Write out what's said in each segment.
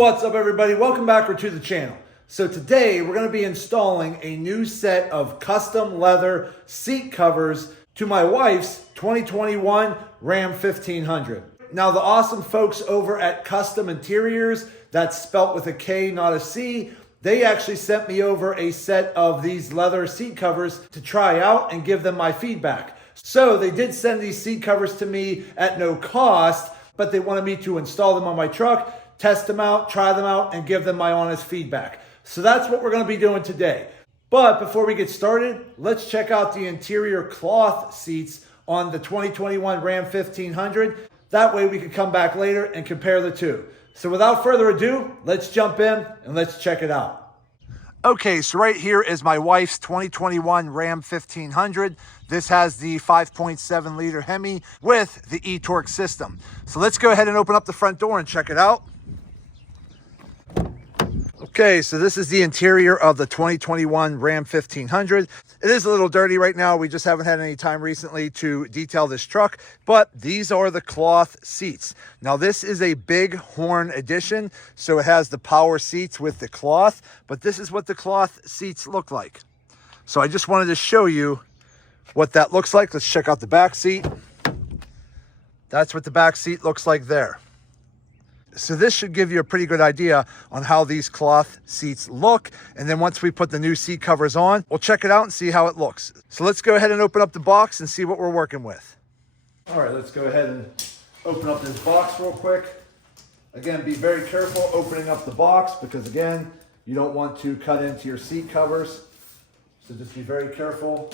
What's up, everybody? Welcome back to the channel. So today we're going to be installing a new set of custom leather seat covers to my wife's 2021 Ram 1500. Now the awesome folks over at Custom Interiors, that's spelt with a K, not a C, they actually sent me over a set of these leather seat covers to try out and give them my feedback. So they did send these seat covers to me at no cost, but they wanted me to install them on my truck, test them out, try them out, and give them my honest feedback. So that's what we're going to be doing today. But before we get started, let's check out the interior cloth seats on the 2021 Ram 1500. That way we can come back later and compare the two. So without further ado, let's jump in and let's check it out. Okay, so right here is my wife's 2021 Ram 1500. This has the 5.7 liter Hemi with the e-torque system. So let's go ahead and open up the front door and check it out. Okay, so this is the interior of the 2021 Ram 1500. It is a little dirty right now. We just haven't had any time recently to detail this truck, but these are the cloth seats. Now this is a big horn edition, so it has the power seats with the cloth, but this is what the cloth seats look like. So I just wanted to show you what that looks like. Let's check out the back seat. That's what the back seat looks like there. So this should give you a pretty good idea on how these cloth seats look. And then once we put the new seat covers on, we'll check it out and see how it looks. So let's go ahead and open up the box and see what we're working with. All right, let's go ahead and open up this box real quick. Again, be very careful opening up the box because again, you don't want to cut into your seat covers. So just be very careful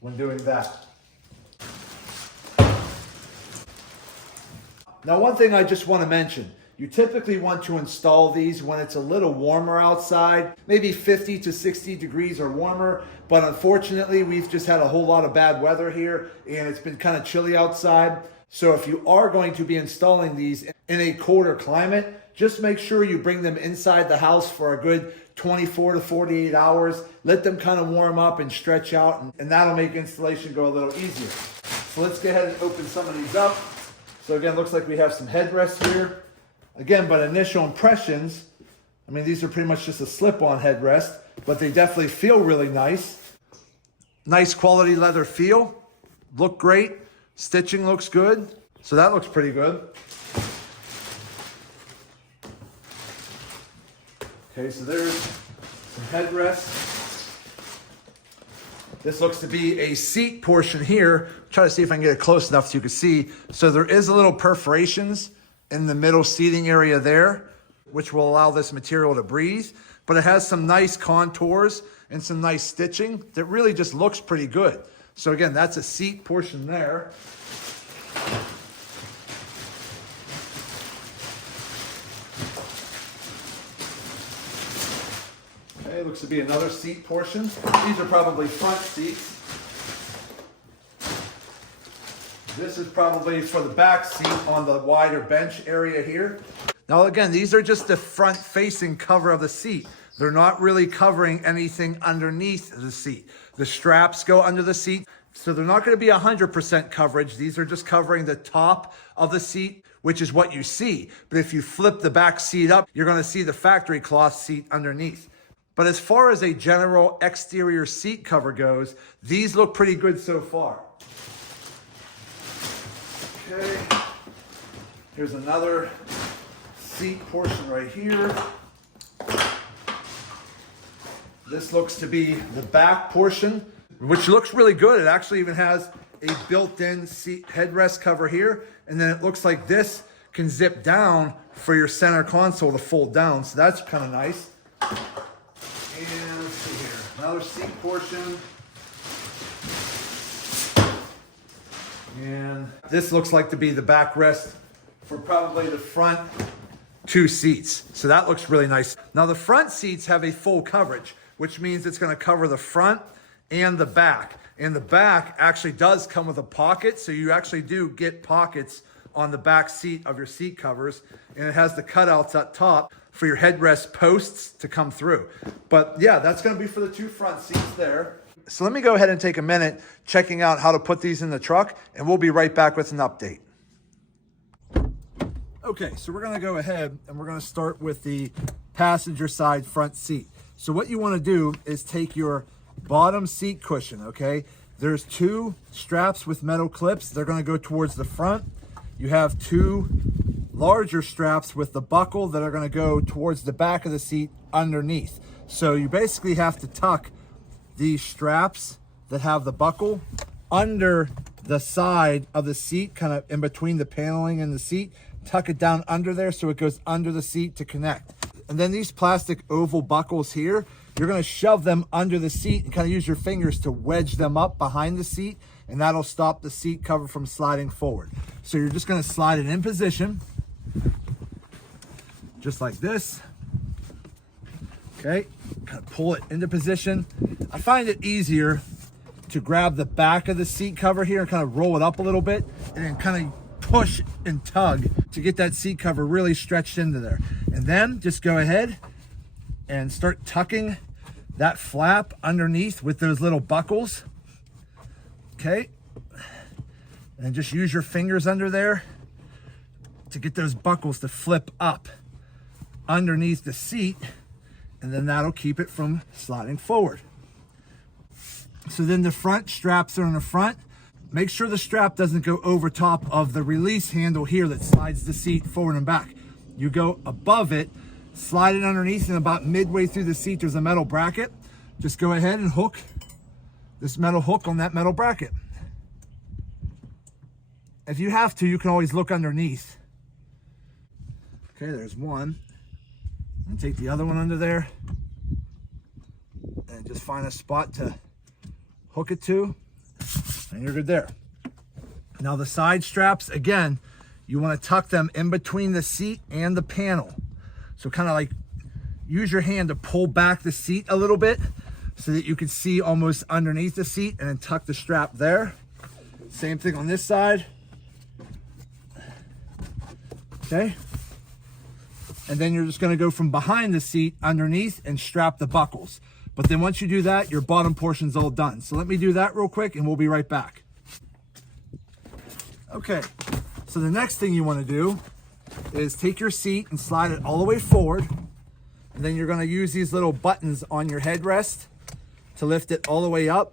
when doing that. Now, one thing I just want to mention, you typically want to install these when it's a little warmer outside, maybe 50 to 60 degrees or warmer. But unfortunately, we've just had a whole lot of bad weather here and it's been kind of chilly outside. So if you are going to be installing these in a colder climate, just make sure you bring them inside the house for a good 24 to 48 hours. Let them kind of warm up and stretch out, and that'll make installation go a little easier. So let's go ahead and open some of these up. So again, looks like we have some headrests here. Again, but initial impressions, I mean, these are pretty much just a slip-on headrest, but they definitely feel really nice. Nice quality leather feel, look great. Stitching looks good, so that looks pretty good. Okay, so there's some headrests. This looks to be a seat portion here. Try to see if I can get it close enough so you can see. So there is a little perforations in the middle seating area there, which will allow this material to breathe. But it has some nice contours and some nice stitching that really just looks pretty good. So again, that's a seat portion there. Okay, looks to be another seat portion. These are probably front seats. This is probably for the back seat on the wider bench area here. Now again, these are just the front facing cover of the seat. They're not really covering anything underneath the seat. The straps go under the seat, so they're not going to be 100% coverage. These are just covering the top of the seat, which is what you see. But if you flip the back seat up, you're going to see the factory cloth seat underneath. But as far as a general exterior seat cover goes, these look pretty good so far. Okay, here's another seat portion right here. This looks to be the back portion, which looks really good. It actually even has a built-in seat headrest cover here. And then it looks like this can zip down for your center console to fold down. So that's kind of nice. And let's see here, another seat portion. And this looks like to be the backrest for probably the front two seats. So that looks really nice. Now the front seats have a full coverage, which means it's going to cover the front and the back. And the back actually does come with a pocket. So you actually do get pockets on the back seat of your seat covers. And it has the cutouts at top for your headrest posts to come through. But yeah, that's going to be for the two front seats there. So let me go ahead and take a minute checking out how to put these in the truck, and we'll be right back with an update. Okay, so we're gonna go ahead and we're gonna start with the passenger side front seat. So what you wanna do is take your bottom seat cushion, okay? There's two straps with metal clips. They're gonna go towards the front. You have two larger straps with the buckle that are gonna go towards the back of the seat underneath. So you basically have to tuck these straps that have the buckle under the side of the seat, kind of in between the paneling and the seat. Tuck it down under there so it goes under the seat to connect. And then these plastic oval buckles here, you're gonna shove them under the seat and kind of use your fingers to wedge them up behind the seat, and that'll stop the seat cover from sliding forward. So you're just gonna slide it in position, just like this. Okay, kind of pull it into position. I find it easier to grab the back of the seat cover here and kind of roll it up a little bit and then kind of push and tug to get that seat cover really stretched into there. And then just go ahead and start tucking that flap underneath with those little buckles. Okay, and just use your fingers under there to get those buckles to flip up underneath the seat, and then that'll keep it from sliding forward. So then the front straps are in the front. Make sure the strap doesn't go over top of the release handle here that slides the seat forward and back. You go above it, slide it underneath, and about midway through the seat there's a metal bracket. Just go ahead and hook this metal hook on that metal bracket. If you have to, you can always look underneath. Okay, there's one. And take the other one under there and just find a spot to hook it to, and you're good there. Now the side straps, again, you want to tuck them in between the seat and the panel. So kind of like use your hand to pull back the seat a little bit so that you can see almost underneath the seat, and then tuck the strap there. Same thing on this side. Okay. And then you're just going to go from behind the seat underneath and strap the buckles. But then once you do that, your bottom portion's all done. So let me do that real quick and we'll be right back. Okay, so the next thing you want to do is take your seat and slide it all the way forward. And then you're going to use these little buttons on your headrest to lift it all the way up.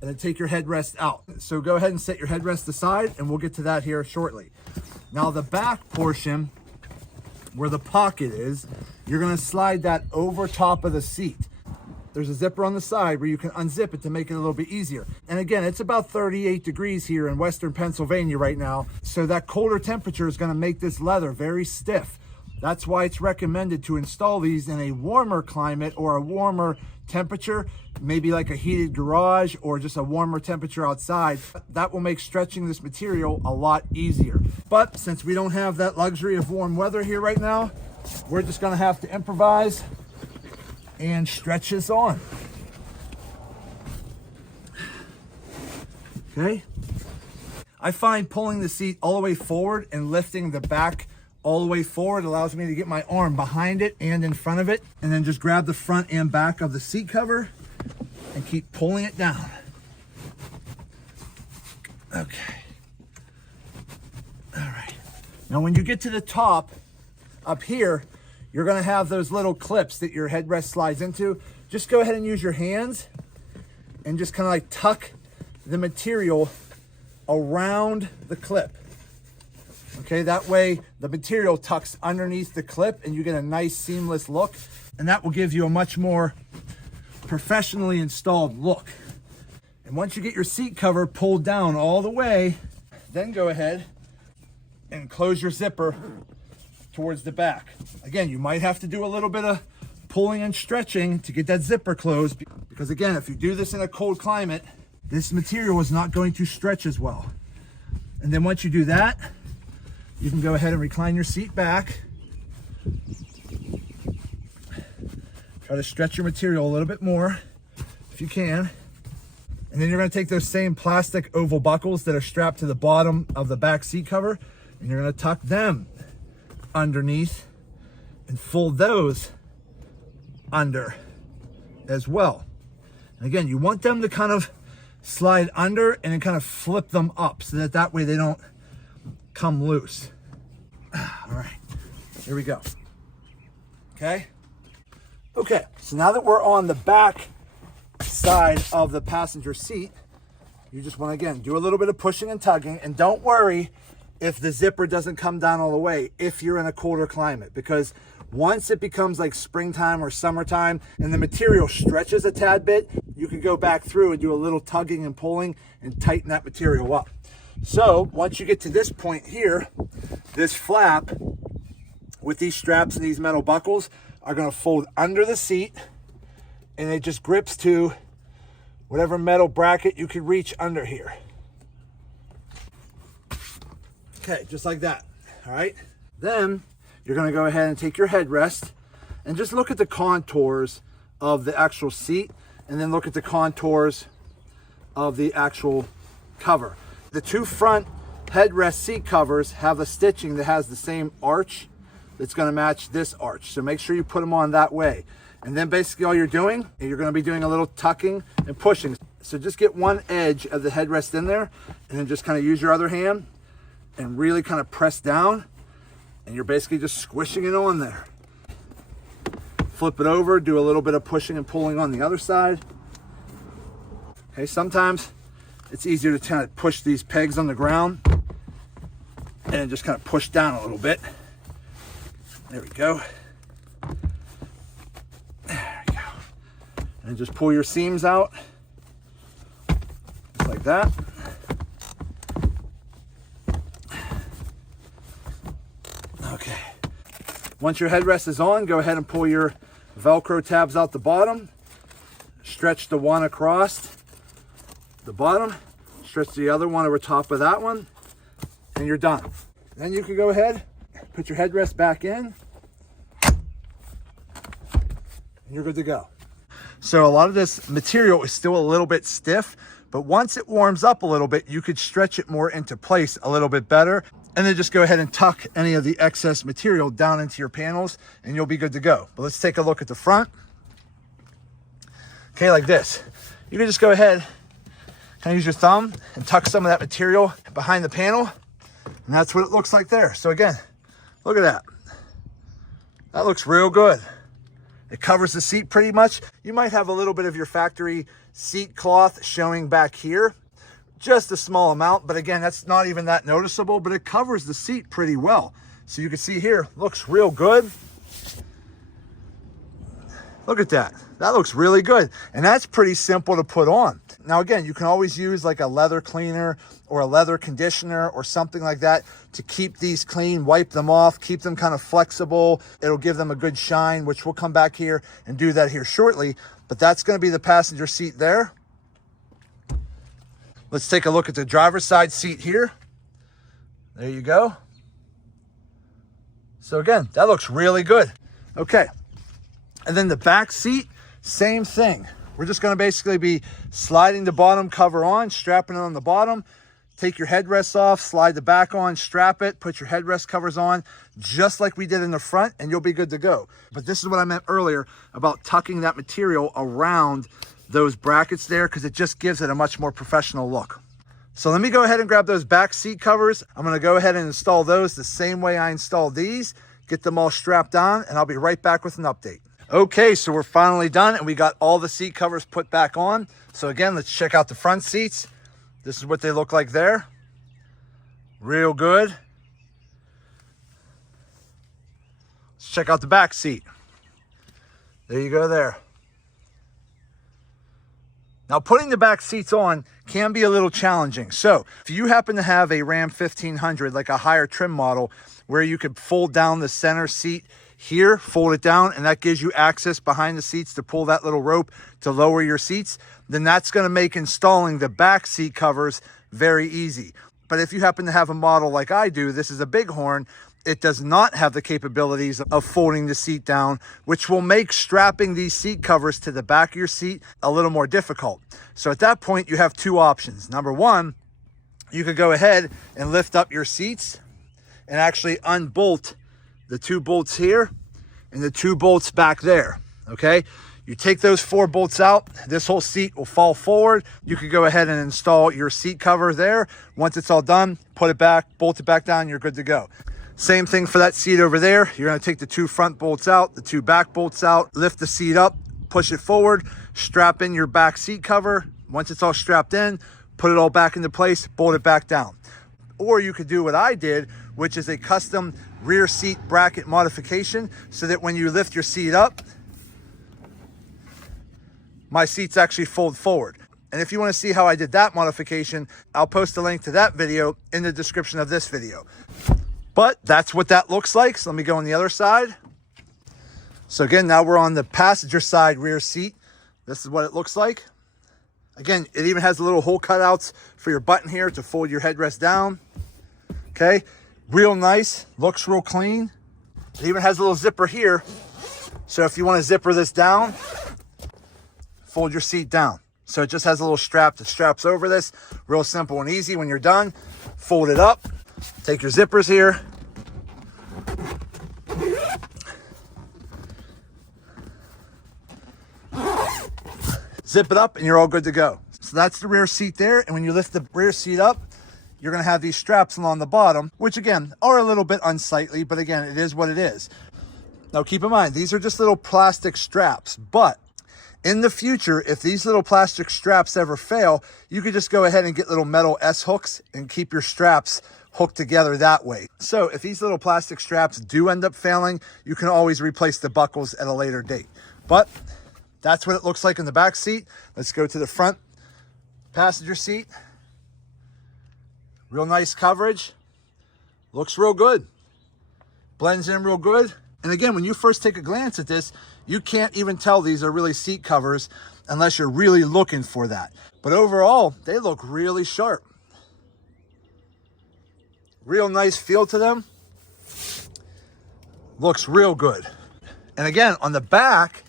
And then take your headrest out. So go ahead and set your headrest aside, and we'll get to that here shortly. Now the back portion, where the pocket is, you're gonna slide that over top of the seat. There's a zipper on the side where you can unzip it to make it a little bit easier. And again, it's about 38 degrees here in Western Pennsylvania right now. So that colder temperature is gonna make this leather very stiff. That's why it's recommended to install these in a warmer climate or a warmer temperature, maybe like a heated garage or just a warmer temperature outside. That will make stretching this material a lot easier. But since we don't have that luxury of warm weather here right now, we're just gonna have to improvise and stretch this on. Okay. I find pulling the seat all the way forward and lifting the back all the way forward allows me to get my arm behind it and in front of it, and then just grab the front and back of the seat cover and keep pulling it down. Okay. All right. Now when you get to the top up here, you're gonna have those little clips that your headrest slides into. Just go ahead and use your hands and just kind of like tuck the material around the clip. Okay, that way the material tucks underneath the clip and you get a nice seamless look, and that will give you a much more professionally installed look. And once you get your seat cover pulled down all the way, then go ahead and close your zipper towards the back. Again, you might have to do a little bit of pulling and stretching to get that zipper closed, because again, if you do this in a cold climate, this material is not going to stretch as well. And then once you do that, you can go ahead and recline your seat back. Try to stretch your material a little bit more if you can. And then you're going to take those same plastic oval buckles that are strapped to the bottom of the back seat cover, and you're going to tuck them underneath and fold those under as well. And again, you want them to kind of slide under and then kind of flip them up so that way they don't come loose. All right, here we go. Okay. Okay, so now that we're on the back side of the passenger seat, you just want to, again, do a little bit of pushing and tugging, and don't worry if the zipper doesn't come down all the way if you're in a colder climate, because once it becomes like springtime or summertime and the material stretches a tad bit, you can go back through and do a little tugging and pulling and tighten that material up. So once you get to this point here, this flap with these straps and these metal buckles are going to fold under the seat, and it just grips to whatever metal bracket you can reach under here. Okay, just like that. All right. Then you're going to go ahead and take your headrest and just look at the contours of the actual seat, and then look at the contours of the actual cover. The two front headrest seat covers have a stitching that has the same arch that's going to match this arch. So make sure you put them on that way. And then basically all you're doing, you're going to be doing a little tucking and pushing. So just get one edge of the headrest in there, and then just kind of use your other hand and really kind of press down, and you're basically just squishing it on there. Flip it over, do a little bit of pushing and pulling on the other side. Okay, sometimes it's easier to kind of push these pegs on the ground and just kind of push down a little bit. There we go. There we go. And just pull your seams out, just like that. Okay. Once your headrest is on, go ahead and pull your Velcro tabs out the bottom. Stretch the one across the bottom. Stretch the other one over top of that one, and you're done. Then you can go ahead, put your headrest back in, and you're good to go. So a lot of this material is still a little bit stiff, but once it warms up a little bit, you could stretch it more into place a little bit better. And then just go ahead and tuck any of the excess material down into your panels, and you'll be good to go. But let's take a look at the front. Okay, like this. You can just go ahead, kind of use your thumb and tuck some of that material behind the panel. And that's what it looks like there. So again, look at that. That looks real good. It covers the seat pretty much. You might have a little bit of your factory seat cloth showing back here. Just a small amount, but again, that's not even that noticeable, but it covers the seat pretty well. So you can see here, looks real good. Look at that. That looks really good. And that's pretty simple to put on. Now, again, you can always use like a leather cleaner or a leather conditioner or something like that to keep these clean, wipe them off, keep them kind of flexible. It'll give them a good shine, which we'll come back here and do that here shortly. But that's going to be the passenger seat there. Let's take a look at the driver's side seat here. There you go. So again, that looks really good. Okay. And then the back seat, same thing. We're just going to basically be sliding the bottom cover on, strapping it on the bottom, take your headrest off, slide the back on, strap it, put your headrest covers on, just like we did in the front, and you'll be good to go. But this is what I meant earlier about tucking that material around those brackets there, because it just gives it a much more professional look. So let me go ahead and grab those back seat covers. I'm going to go ahead and install those the same way I installed these, get them all strapped on, and I'll be right back with an update. Okay, so we're finally done, and we got all the seat covers put back on. So again, let's check out the front seats. This is what they look like there. Real good. Let's check out the back seat. There you go there. Now, putting the back seats on can be a little challenging. So if you happen to have a Ram 1500, like a higher trim model, where you could fold down the center seat here, fold it down, and that gives you access behind the seats to pull that little rope to lower your seats, then that's going to make installing the back seat covers very easy. But if you happen to have a model like I do, this is a Bighorn, it does not have the capabilities of folding the seat down, which will make strapping these seat covers to the back of your seat a little more difficult. So at that point, you have two options. Number one, you could go ahead and lift up your seats and actually unbolt the two bolts here and the two bolts back there, okay? You take those 4 bolts out, this whole seat will fall forward. You can go ahead and install your seat cover there. Once it's all done, put it back, bolt it back down, you're good to go. Same thing for that seat over there. You're gonna take the 2 front bolts out, the 2 back bolts out, lift the seat up, push it forward, strap in your back seat cover. Once it's all strapped in, put it all back into place, bolt it back down. Or you could do what I did, which is a custom rear seat bracket modification, so that when you lift your seat up, my seats actually fold forward. And if you want to see how I did that modification, I'll post a link to that video in the description of this video. But that's what that looks like. So let me go on the other side. So again, now we're on the passenger side rear seat. This is what it looks like. Again, it even has the little hole cutouts for your button here to fold your headrest down. Okay, real nice, looks real clean. It even has a little zipper here. So if you want to zipper this down, fold your seat down. So it just has a little strap that straps over this. Real simple and easy. When you're done, fold it up. Take your zippers here. Zip it up and you're all good to go. So that's the rear seat there. And when you lift the rear seat up, you're gonna have these straps along the bottom, which again, are a little bit unsightly, but again, it is what it is. Now keep in mind, these are just little plastic straps, but in the future, if these little plastic straps ever fail, you could just go ahead and get little metal S-hooks and keep your straps hooked together that way. So if these little plastic straps do end up failing, you can always replace the buckles at a later date. But that's what it looks like in the back seat. Let's go to the front passenger seat. Real nice coverage. Looks real good. Blends in real good. And again, when you first take a glance at this, you can't even tell these are really seat covers unless you're really looking for that. But overall, they look really sharp. Real nice feel to them. Looks real good. And again, on the back,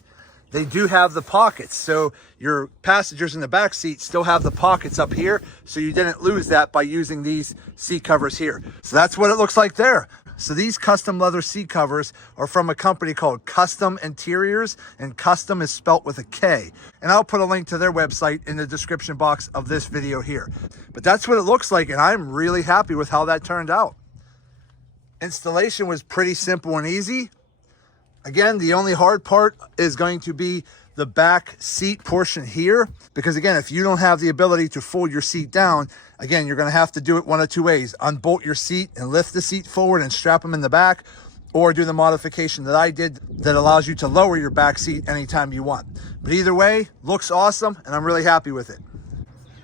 they do have the pockets. So your passengers in the back seat still have the pockets up here. So you didn't lose that by using these seat covers here. So that's what it looks like there. So these custom leather seat covers are from a company called KUSTOM Interiors, and custom is spelt with a K. And I'll put a link to their website in the description box of this video here. But that's what it looks like, and I'm really happy with how that turned out. Installation was pretty simple and easy. Again, the only hard part is going to be the back seat portion here, because again, if you don't have the ability to fold your seat down, again, you're going to have to do it one of 2 ways: unbolt your seat and lift the seat forward and strap them in the back, or do the modification that I did that allows you to lower your back seat anytime you want. But either way, looks awesome, and I'm really happy with it.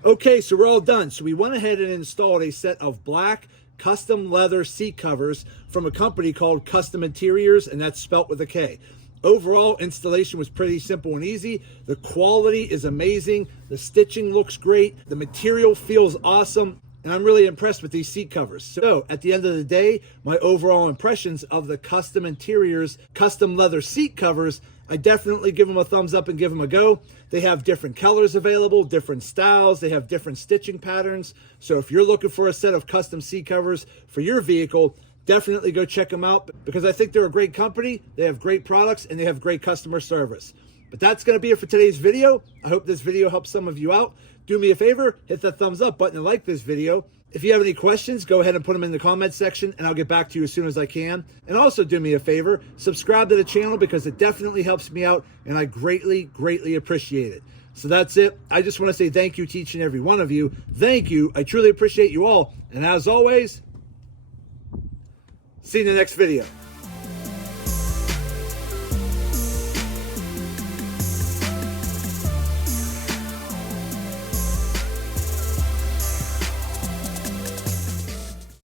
Okay, so we're all done. So we went ahead and installed a set of black custom leather seat covers from a company called KUSTOM Interiors, and that's spelt with a K. Overall, installation was pretty simple and easy. The quality is amazing. The stitching looks great. The material feels awesome. And I'm really impressed with these seat covers. So at the end of the day, my overall impressions of the KUSTOM Interiors custom leather seat covers, I definitely give them a thumbs up and give them a go. They have different colors available, different styles. They have different stitching patterns. So if you're looking for a set of custom seat covers for your vehicle, definitely go check them out, because I think they're a great company. They have great products and they have great customer service. But that's going to be it for today's video. I hope this video helps some of you out. Do me a favor, hit that thumbs up button and like this video. If you have any questions, go ahead and put them in the comment section and I'll get back to you as soon as I can. And also do me a favor, subscribe to the channel, because it definitely helps me out and I greatly, greatly appreciate it. So that's it. I just want to say thank you to each and every one of you. Thank you. I truly appreciate you all. And as always, see you in the next video.